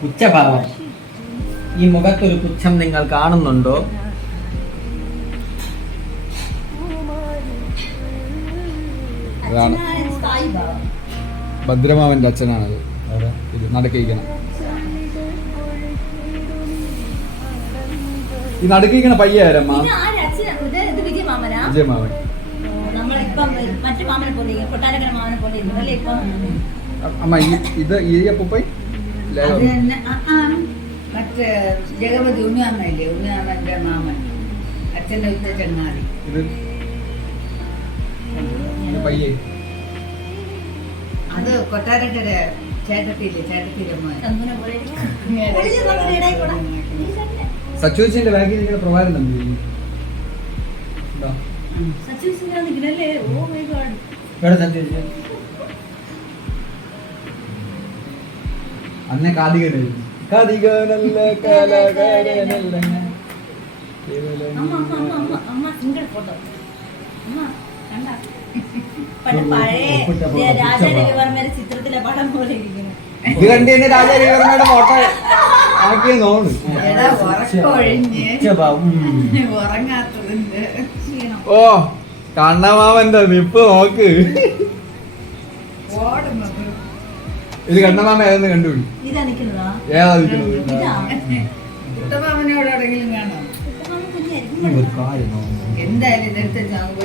പുച്ഛഭാവം. ഈ മുഖത്തൊരു പുച്ഛം നിങ്ങൾ കാണുന്നുണ്ടോ? ഭദ്രമാവന്റെ അച്ഛനാണത്. ഇത് നടക്കിക്കണം, ഈ നടുക്കിക്കണ പയ്യാരമ്മ വിജയമാവൻ. അമ്മ ഇത് ഈ അപ്പൂപ്പൈ മറ്റേ ജഗപതി ഉണ്ണിയാമ്മയില്ലേ, ഉണ്ണിയാമ്മന്റെ മാമൻ, അച്ഛന്റെ ഉച്ച ചങ്ങാതി. ഇത് പയ്യെ അത് കൊട്ടാരക്കര ചേട്ടത്തിയില്ലേ, ചേട്ടത്തിയിലെ മോൻ. സച്ചുവിന്റെ ബാഗിൽ നിങ്ങളുടെ പ്രഭാരം തമ്മിൽ അന്നെ കാതികനായിരുന്നു. ചിത്രത്തിലെ പടം പോലെ ഇരിക്കുന്നു. ഇത് കണ്ടു രാജാരവിവർമ്മയുടെ ഫോട്ടോ ആക്കിയ തോന്നു. ഉറങ്ങാത്തതിന്റെ ഓ കണ്ണമാമന്റെ നിപ്പ് നോക്ക്. ഇത് കണ്ണമാമ ഏതെന്ന് കണ്ടുപിടി. ഏതാ നിൽക്കുന്നത്? കുട്ടമാമനോടെങ്കിലും കാണാം. എന്തായാലും ഇന്നത്തെ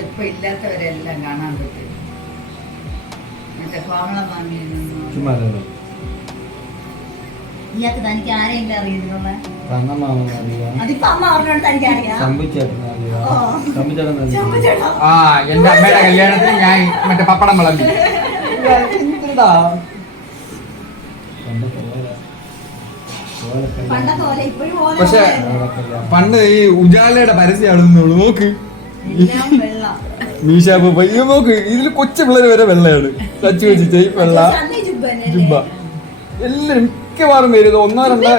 ഇപ്പൊ ഇല്ലാത്തവരെല്ലാം കാണാൻ പറ്റും. മറ്റേ കോമളമാമിയിൽ നിന്നും ഇയാൾക്ക് തനിക്ക് ആരെങ്കിലും അറിയുന്നുള്ള അതിപ്പോ അമ്മ പറഞ്ഞോണ്ട് തനിക്ക് അറിയാം. ആ എന്റെ അമ്മയുടെ കല്യാണത്തിന് ഞാൻ മറ്റേ പപ്പടം വിളമ്പി. പക്ഷെ പണ്ട് ഈ ഉജാലയുടെ പരസ്യമാണെന്നുള്ളു. നോക്ക് മീശാപ്പ പയ്യ നോക്ക്, ഇതില് കൊച്ചു പിള്ളേര് വരെ വെള്ളയാണ്. തച്ചു വെച്ച് വെള്ള ജുബ എല്ലാരും മിക്കവാറും പേര് ഒന്നോ രണ്ടോ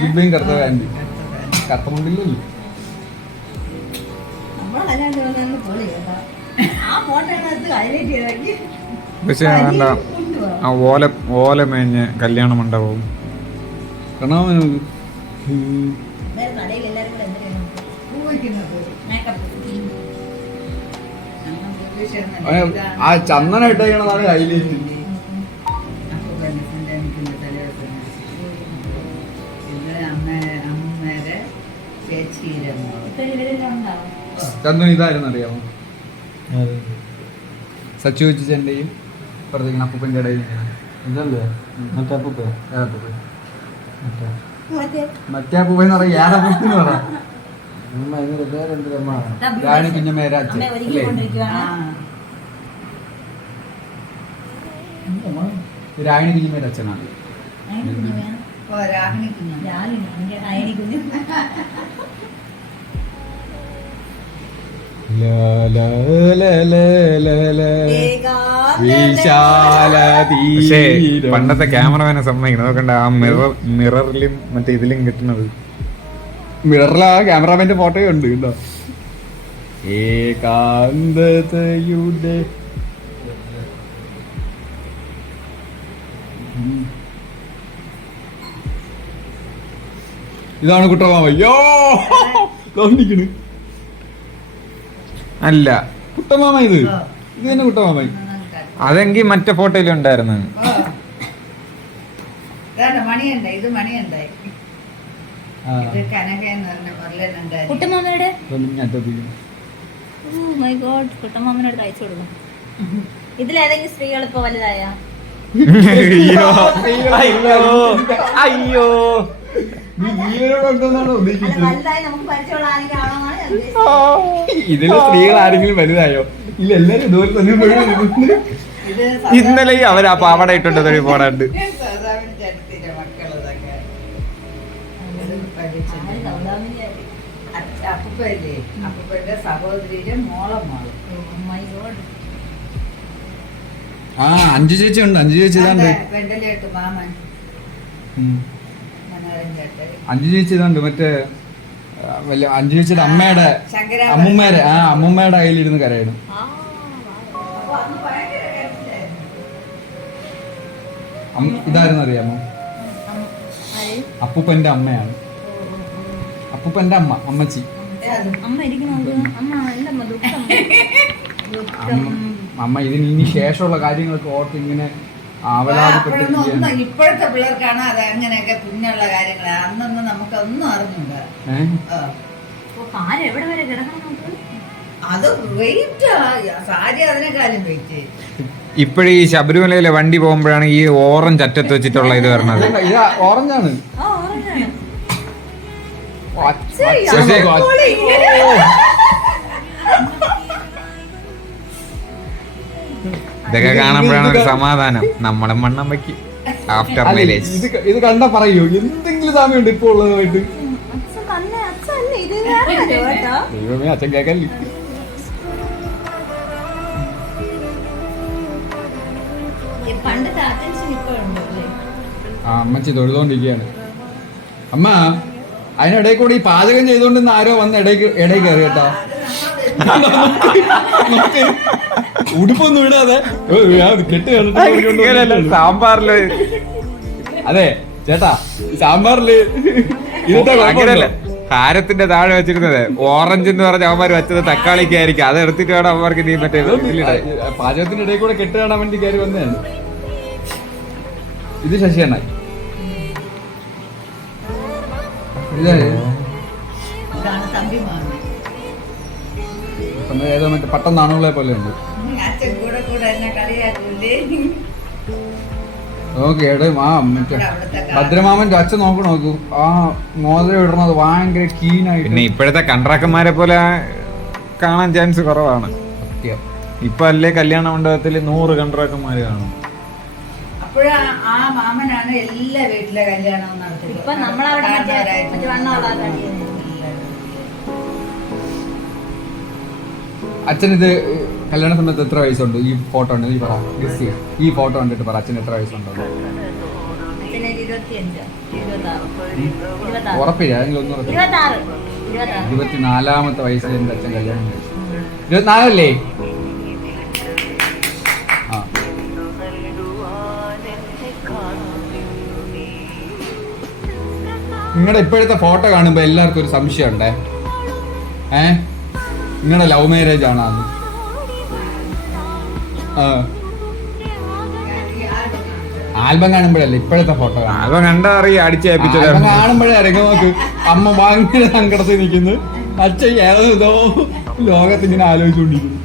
ജുബയും കറുത്ത പാൻറ് കറുത്തമുണ്ടില്ലല്ലോ. പക്ഷെ ആ ഓല മേഞ്ഞ് കല്യാണ മണ്ഡപവും ആ ചന്ദനം ഇട്ടേക്കണതാണ് ഹൈലൈറ്റ്. ചന്ദനം ഇതായിരുന്നു അറിയാമോ? സച്ചു വെച്ചിന്റെയും പറഞ്ഞ അപ്പൂപ്പൻ്റെ ഇടയിൽ മറ്റേ അപ്പൂപ്പ എന്ന് പറയാം. ഏടപ്പൂപ്പ എന്ന് പറയാം. രാണി കുഞ്ഞമ്മേരെ അച്ഛൻ അല്ലേ? രാണി കുഞ്ഞമ്മേരെ അച്ഛനാണ്. പക്ഷേ പണ്ടത്തെ ക്യാമറമാനെ സമ്മതിക്കണം. നോക്കണ്ട ആ മിററിലും മറ്റേ ഇതിലും കിട്ടുന്നത്. മിററിൽ ആ ക്യാമറാമാന്റെ ഫോട്ടോയും ഉണ്ട് കേട്ടോ. ഏകാന്തതയുടെ ഇതാണ് കുട്ടമാമ. അയ്യോ തോന്നിക്കണ്. അല്ല കുട്ടമാമ ഇത് തന്നെ കുട്ടമാമ. അതെങ്കിൽ മറ്റേ ഫോട്ടോയിലും ഉണ്ടായിരുന്നു. മണിയുണ്ടായി, ഇത് മണിയുണ്ടായി. കുട്ടമാമനോട് കുട്ടമാമനോട് അയച്ചു കൊടുക്കും. ഇതിലേതെങ്കിലും സ്ത്രീകൾ ഇപ്പൊ വലുതായ അയ്യോ ഇതില് സ്ത്രീകൾ ആരെങ്കിലും വലുതായോ? ഇല്ല, എല്ലാരും ഇതുപോലെ തന്നെ. ഇന്നലെ അവരാ പാവട ഇട്ടുണ്ട് പോടാണ്ട്. അപ്പൂപ്പല്ലേ, അപ്പൂപ്പന്റെ സഹോദരിയുടെ മോളെ മോള്. ആ അഞ്ചു ചേച്ചി ഉണ്ട്. അഞ്ചു ചേച്ചി ഇതാണ്ട് പെണ്ടലേട്ട് മാമൻ അഞ്ചു ചേച്ചി ഇതാണ്ട് മറ്റേ വലിയ അഞ്ചു ചേച്ചിയുടെ അമ്മയുടെ അമ്മൂമ്മയുടെ കയ്യിലിരുന്ന് കരയണം. ഇതായിരുന്നു അറിയാമോ? അപ്പൂപ്പന്റെ അമ്മയാണ്. അപ്പൂപ്പന്റെ അമ്മച്ചി. അമ്മ ഇതിന് ഇനി ശേഷമുള്ള കാര്യങ്ങളൊക്കെ ഓർത്ത് ഇങ്ങനെ ഇപ്പോഴത്തെ പിള്ളേർക്കാണ് അത് അങ്ങനെയൊക്കെ പിന്നെയുള്ള കാര്യങ്ങള്. അന്നൊന്നും നമുക്ക് ഒന്നും അറിഞ്ഞൂടാ. അത് വെയിറ്റ് സാരി അതിനെക്കാളും വെയിറ്റ്. ഇപ്പഴീ ശബരിമലയിലെ വണ്ടി പോകുമ്പോഴാണ് ഈ ഓറഞ്ച് അറ്റത്ത് വെച്ചിട്ടുള്ള ഇത് വരണത്. ഓറഞ്ചാണ്. ഇതൊക്കെ കാണുമ്പോഴാണ് ഒരു സമാധാനം. നമ്മളെ മണ്ണം വയ്ക്കും ആഫ്റ്റർ മാരേജ്. ഇത് കണ്ടാ പറയൂ എന്തെങ്കിലും സാമ്യമുണ്ട് ഇപ്പൊ ഉള്ളതുമായിട്ട്. ദൈവമേ, അച്ഛൻ കേക്കല്ലേ. അമ്മച്ചി തൊഴുതോണ്ടിരിക്കുകയാണ്. അമ്മ അതിനിടയിൽ കൂടി ഈ പാചകം ചെയ്തോണ്ടിരുന്ന ആരോ വന്ന് ഇടയ്ക്ക് കയറി കേട്ടാ. ഉടുപ്പൊന്നും ഇടാതെ കെട്ട് സാമ്പാറില്. അതെ ചേട്ടാ, സാമ്പാറില് അങ്ങനെയല്ല, ഹാരത്തിന്റെ താഴെ വെച്ചിരുന്നത് ഓറഞ്ച് എന്ന് പറഞ്ഞ അവന്മാര് വെച്ചത് തക്കാളിക്കായിരിക്കും. അത് എടുത്തിട്ട് വേണം അവന്മാർക്ക് നീ മറ്റേ പാചകത്തിന്റെ ഇടയിൽ കൂടെ കെട്ട് കാണാൻ വേണ്ടി കയറി വന്നതാണ്. ഇത് ശശിയണ്ണായി. ഏതോ മറ്റേ പട്ടം നാണുകളെ പോലെ ഉണ്ട്. നോക്കി മറ്റേ ഭദ്രമാമന്റെ അച്ഛൻ നോക്കൂ. ആ മോതിരം ഇടുന്നത് ഭയങ്കര കീനായിട്ട്. പിന്നെ ഇപ്പോഴത്തെ കണ്ട്രാക്കന്മാരെ പോലെ കാണാൻ ചാൻസ് കുറവാണ്. ഇപ്പൊ അല്ലേ കല്യാണ മണ്ഡപത്തിൽ 100 കണ്ട്രാക്കന്മാര് കാണും. ആ മാമനാണ് എല്ലാ വീട്ടിലെ കല്യാണവും അച്ഛനിത് കല്യാണ സമയത്ത് എത്ര വയസ്സുണ്ട്? ഈ ഫോട്ടോ ഉണ്ട്, നീ പറ. ഈ ഫോട്ടോ കണ്ടിട്ട് പറ അച്ഛൻ എത്ര വയസ്സുണ്ടോ? ഉറപ്പില്ല, ഒന്നും 24-ാമത്തെ വയസ്സിൽ എന്റെ അച്ഛൻ കല്യാണം കഴിച്ചു. 24 അല്ലേ? ആ, നിങ്ങളുടെ ഇപ്പോഴത്തെ ഫോട്ടോ കാണുമ്പോ എല്ലാവർക്കും ഒരു സംശയം ഉണ്ടേ. നിങ്ങളുടെ ലവ് മാരേജ് ആണോ അത്? ആൽബം കാണുമ്പോഴല്ലേ ഇപ്പോഴത്തെ ഫോട്ടോ കണ്ടാ അറിയാം. അടിച്ചേൽപ്പിച്ചത് കാണുമ്പോഴേ അറിയാം. നോക്ക്, അമ്മ ഭയങ്കര സങ്കടത്തിൽ നിൽക്കുന്നു, അച്ഛൻ ഏതോ ലോകത്തിങ്ങനെ ആലോചിച്ചുകൊണ്ടിരിക്കുന്നു.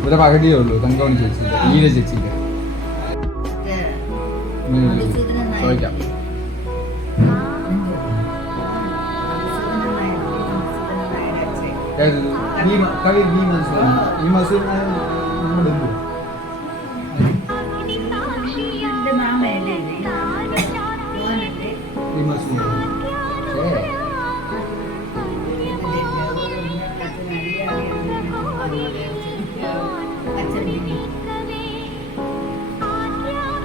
ഇവിടെ പകുതിയേ ഉള്ളൂ. തങ്കമണി ചേച്ചിയില്ല, ഈര ചേച്ചിയില്ല. ചോദിക്കാം.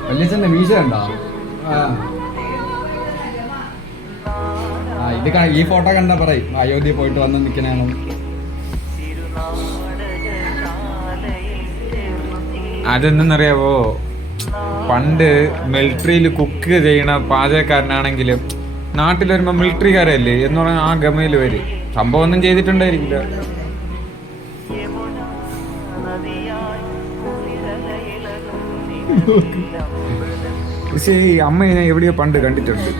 വല്യച്ഛന്റെ മീശ ഉണ്ടോ? ഇത് ഈ ഫോട്ടോ കണ്ടാ പറയും അയോധ്യ പോയിട്ട് വന്ന് നിൽക്കണേണോ. അതെന്തെന്നറിയാവോ, പണ്ട് മിലിറ്ററിയിൽ കുക്ക് ചെയ്യണ പാചകക്കാരനാണെങ്കിലും നാട്ടിൽ വരുമ്പോ മിലിറ്ററിക്കാരല്ലേ എന്ന് പറഞ്ഞാൽ ആ ഗമയില് വരും. സംഭവം ഒന്നും ചെയ്തിട്ടുണ്ടായിരിക്കില്ല. പക്ഷേ ഈ അമ്മ ഞാൻ എവിടെയോ പണ്ട് കണ്ടിട്ടുണ്ട്.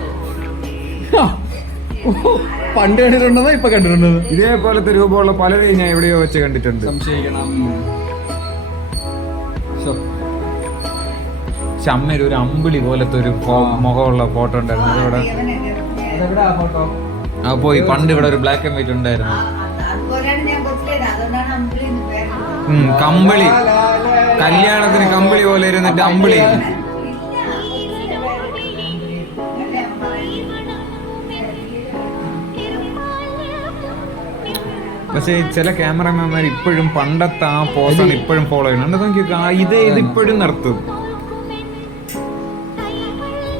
പണ്ട് കണ്ടിട്ടുണ്ടോ ഇപ്പൊ കണ്ടിട്ടുണ്ടോ? ഇതേപോലത്തെ രൂപമുള്ള പലരെയും ഞാൻ എവിടെയോ വെച്ച് കണ്ടിട്ടുണ്ട്. സംശയിക്കണം. പക്ഷെ അമ്മയുടെ ഒരു അമ്പിളി പോലത്തെ ഒരു മുഖമുള്ള ഫോട്ടോ ഉണ്ടായിരുന്നു. അതോടെ ആ പോയി. പണ്ട് ഇവിടെ ഒരു ബ്ലാക്ക് ആൻഡ് വൈറ്റ് ഉണ്ടായിരുന്നു. കമ്പിളി, കല്യാണത്തിന് കമ്പിളി പോലെ ഇരുന്നിട്ട് അമ്പിളി. പക്ഷെ ചില ക്യാമറമാൻമാർ ഇപ്പോഴും പണ്ടത്തെ ആ പോസാണ് ഇപ്പോഴും ഫോളോ ചെയ്യുന്നത്. നോക്കിയൊക്കെ ഇത് ഇപ്പോഴും നിർത്തും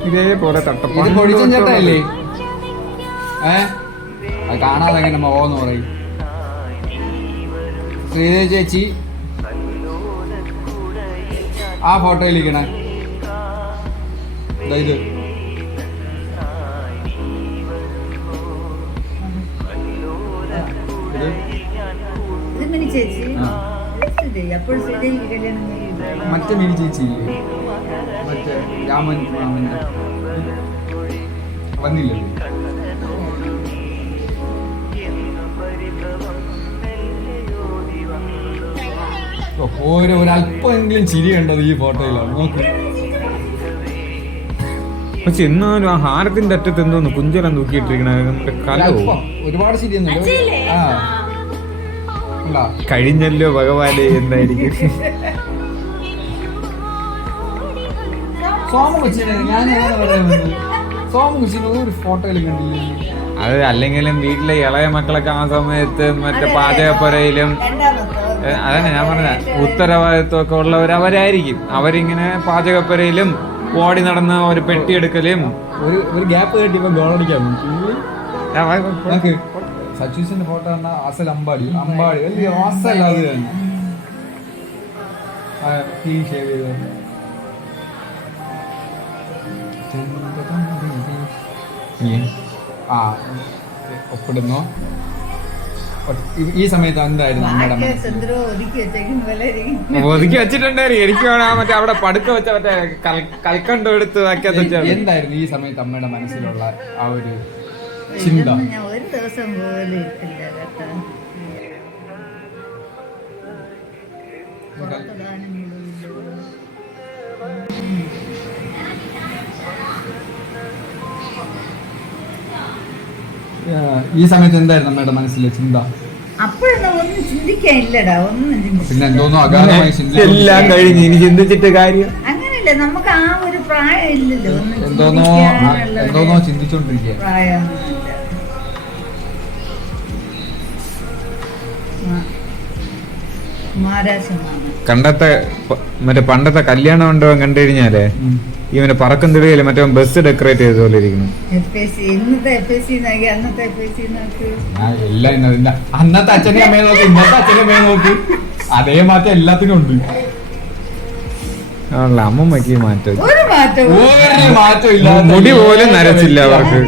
ഇതേപോലെ ഇത് പൊടിച്ചൻ ചേട്ടല്ലേ? അത് കാണാതെ എങ്ങനെ മോന്ന് പറയും. ശ്രീദേവി ചേച്ചി ആ ഫോട്ടോയിലിരിക്കണേ ഇത് ഇത് മിനി ചേച്ചി അപ്പോൾ ശ്രീദേവി കല്യാണം കഴിയും. മറ്റേ മിനി ചേച്ചി ഇല്ലേ? മറ്റേ രാമൻ രാമന്റെ വന്നില്ലല്ലോ. ഒരല്പമെങ്കിലും ചിരി കണ്ടത് ഈ ഫോട്ടോയിലാണ്. നോക്ക്. പക്ഷെ എന്നാലും ആ ഹാരത്തിന്റെ അറ്റത്ത് എന്തോന്ന് കുഞ്ചെല്ലാം തൂക്കിയിട്ടിരിക്കണ കലോ ഒരുപാട് ചിരിയൊന്നുമില്ല. കഴിഞ്ഞല്ലോ ഭഗവാനെ എന്തായിരിക്കും. സോമ കൊച്ചിനെ ഞാൻ പറയാൻ സോമ കൊച്ചിനെ ഒരു ഫോട്ടോയിൽ കണ്ടില്ല. അത് അല്ലെങ്കിലും വീട്ടിലെ ഇളയ മക്കളൊക്കെ ആ സമയത്ത് മറ്റേ പാചകപ്പുരയിലും അതന്നെ ഞാൻ പറഞ്ഞ ഉത്തരവാദിത്വമൊക്കെ ഉള്ളവർ അവരായിരിക്കും. അവരിങ്ങനെ പാചകപ്പുരയിലും ഓടി നടന്ന ഒരു പെട്ടിയെടുക്കലും ഒരു ഗ്യാപ്പ് കെട്ടിയപ്പോ ഗോളടിക്കാൻ സച്ചീസിന്റെ ഫോട്ടോ കണ്ട അസൽ അമ്പാടി വലിയ അസൽ. അത് തന്നെ ക്ലീൻ ഷേവ് ചെയ്ത് ഒപ്പിടുന്നു. ഈ സമയത്ത് എന്തായിരുന്നു ഒതുക്കി വെച്ചിട്ടുണ്ടായിരുന്നു. എനിക്ക് മറ്റേ അവിടെ പടുക്ക വെച്ച മറ്റേ കൽക്കണ്ടം എടുത്ത് എന്തായിരുന്നു ഈ സമയത്ത് അമ്മയുടെ മനസ്സിലുള്ള ആ ഒരു ചിന്ത? ഞാൻ ഒരു ദിവസം പോലും ഇട്ടില്ല കേട്ടോ. ഈ സമയത്ത് എന്തായിരുന്നു അമ്മയുടെ മനസ്സിലെ ചിന്ത? അപ്പോഴൊന്നും ഒന്നും ചിന്തിക്കാനില്ലടാ, ഒന്നും പിന്നെ എന്തോന്നോ അഗാധമായി എല്ലാം കഴിഞ്ഞ് ഇനി ചിന്തിച്ചിട്ട് കാര്യം അങ്ങനെയല്ല. നമുക്ക് ആ ഒരു പ്രായം ഇല്ലല്ലോ, എന്തോന്നോ ചിന്തിച്ചോണ്ടിരിക്കുക. പ്രായമൊന്നുമില്ല. കണ്ടത്തെ മറ്റേ പണ്ടത്തെ കല്യാണ മണ്ഡപം കണ്ടു കഴിഞ്ഞാലേ ഇവന് പറക്കും തിടുകയില് മറ്റേ ബസ് ഡെക്കറേറ്റ് ചെയ്ത പോലെ ഇരിക്കുന്നു. അന്നത്തെ അച്ഛനെ അമ്മയെ നോക്ക്, ഇന്നത്തെ അച്ഛനെ അമ്മയെ നോക്ക്, അതേ മാറ്റം എല്ലാത്തിനും ഉണ്ട്. അമ്മമ്മക്ക് മാറ്റം ഒരു മാറ്റം ഇല്ല. മുടി പോലും നരച്ചില്ല അവർക്ക്.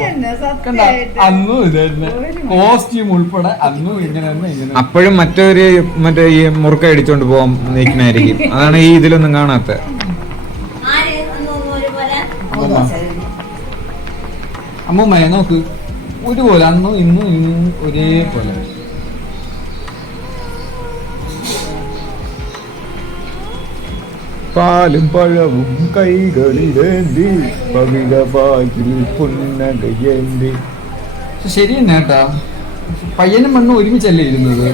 അന്നും ഇത് തന്നെ, കോസ്റ്റ്യൂം ഉൾപ്പെടെ അന്നും ഇങ്ങനെ തന്നെ ഇങ്ങനെ. അപ്പോഴും മറ്റേ ഈ മുറുക്ക അടിച്ചോണ്ട് പോവാൻ നിൽക്കണായിരിക്കും. അതാണ് ഈ ഇതിലൊന്നും കാണാത്ത. അമ്മൂമ്മയെ നോക്ക്, ഒരുപോലെ അന്നും ഇന്നും ഒരേപോലെ. പാലും പഴവും കൈകളിലേന്തി പുന്നകയേന്തി. ശരി തന്നെ കേട്ടാ, പയ്യനും മണ്ണും ഒരുമിച്ചല്ലേ ഇരുന്നത്.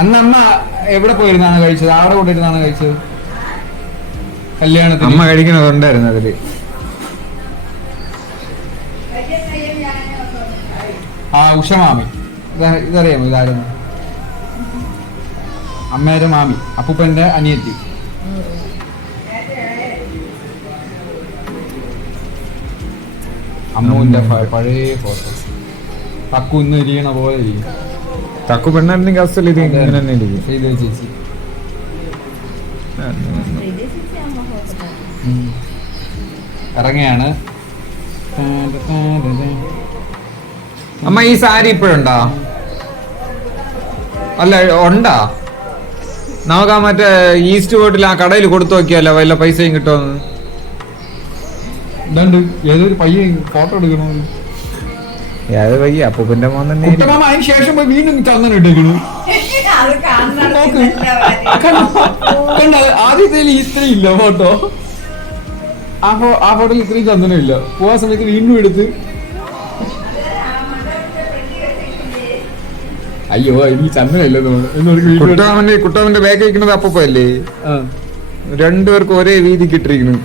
അന്ന് അമ്മ എവിടെ പോയിരുന്നാണ് കഴിച്ചത്? അവിടെ കൊണ്ടിരുന്നാണ് കഴിച്ചത് കല്യാണത്തിന്. അമ്മ കഴിക്കണതുണ്ടായിരുന്നു അതില്. ആ ഉഷമാമി, ഇതറിയാമോ? ഇതായിരുന്നു അമ്മയുടെ മാമി, അപ്പൂപ്പന്റെ അനിയത്തി. അമ്മുവിന്റെ പഴയ ഫോട്ടോ. തക്കു ഇന്ന് ഇരിക്കണ പോലെ ഇരിക്കും. തക്കു പെണ്ണായിരുന്നെങ്കിൽ അസൽ ഇത് ഇങ്ങനെ തന്നെ ഇരിക്കും. ശ്രീദേവി ചേച്ചി ഇറങ്ങിയാണ്. അമ്മ ഈ സാരി ഇപ്പോഴുണ്ടോ? അല്ല ഉണ്ടാ? നമുക്ക് ആ മറ്റേ ഈസ്റ്റ് ബോട്ടിൽ ആ കടയിൽ കൊടുത്തു നോക്കിയല്ലോ, വല്ല പൈസയും കിട്ടുമെന്ന്. ഇതുണ്ട് ഏതൊരു പയ്യൻ ഫോട്ടോ എടുക്കണോ? ഏത് പയ്യ? അപ്പൂപ്പന്റെ മോൻ തന്നെ. അതിന് ശേഷം പോയി വീണ്ടും ചന്ദനം ഇട്ടേക്കണു. ആദ്യത്തെ ഇത്രയും ഇല്ല ഫോട്ടോ. ആ ഫോട്ടോയിൽ ഇത്രയും ചന്ദനം ഇല്ല. പോവാൻ സമയത്ത് വീണ്ടും എടുത്ത്. അയ്യോ എനിക്ക് ചന്ദനമില്ലെന്ന് കുട്ടാമന്റെ ബാഗ് വയ്ക്കുന്നത് അപ്പൂപ്പല്ലേ? രണ്ടുപേർക്കും ഒരേ വീതി കിട്ടിയിരിക്കുന്നു.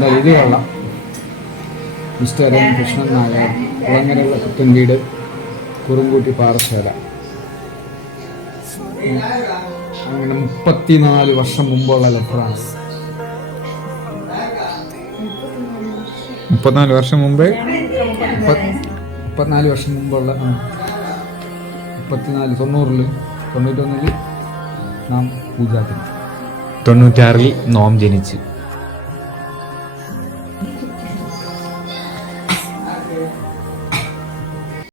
എന്താ ഇത് കൊള്ളാം. മിസ്റ്റർ എൻ കൃഷ്ണൻ നായർ, കുളങ്ങരയുള്ള പുത്തൻവീട്, കുറുങ്കൂട്ടി പാറശാല. അങ്ങനെ 34 വർഷം മുമ്പുള്ള ലെറ്ററാണ്. 34 വർഷം മുമ്പേ 34 വർഷം മുമ്പുള്ള 91 നാം പൂജാതി. 96 നോം ജനിച്ച്.